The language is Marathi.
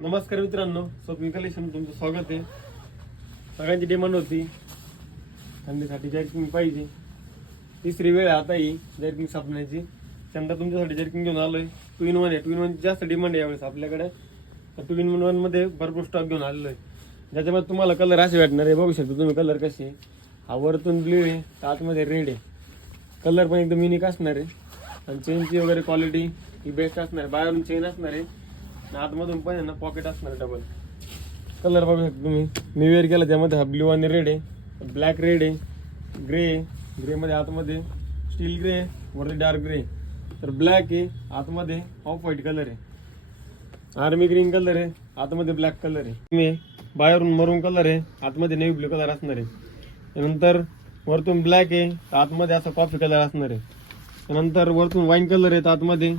नमस्कार मित्रांनो, स्वप्न कलेक्शन तुमचं स्वागत आहे. सगळ्यांची डिमांड होती थंडीसाठी जर्किंग पाहिजे. तिसरी वेळ आता ही जर्किंग सापडण्याची. त्यानंतर तुमच्यासाठी जर्किंग घेऊन आलोय. 2 in 1 आहे. 2 in 1 जास्त डिमांड आहे यावेळेस आपल्याकडे. तर 2 in 1 मध्ये भरपूर स्टॉक घेऊन आलेलो आहे, ज्याच्यामध्ये तुम्हाला कलर असे भेटणार आहे. बघू शकता तुम्ही कलर कसे. हा वरतून ब्ल्यू आहे, आतमध्ये रेड आहे. कलर पण एकदम युनिक असणार आहे आणि चेनची वगैरे क्वालिटी ही बेस्ट असणार आहे. बाहेरून चेन असणार आहे, आतमधून पण आहे ना पॉकेट असणार डबल. कलर बघू शकता तुम्ही. मी वेअर केला त्यामध्ये हा ब्ल्यू आणि रेड आहे, ब्लॅक रेड आहे, ग्रे आहे. ग्रे मध्ये आतमध्ये स्टील ग्रे आहे, वरती डार्क ग्रे. तर ब्लॅक आहे, आतमध्ये ऑफ व्हाईट कलर आहे. आर्मी ग्रीन कलर आहे, आतमध्ये ब्लॅक कलर आहे. बाहेरून मरून कलर आहे, आतमध्ये नेव्ही ब्ल्यू कलर असणार आहे. त्यानंतर वरतून ब्लॅक आहे, आतमध्ये असा कॉफी कलर असणार आहे. त्यानंतर वरतून वाईन कलर आहे, आतमध्ये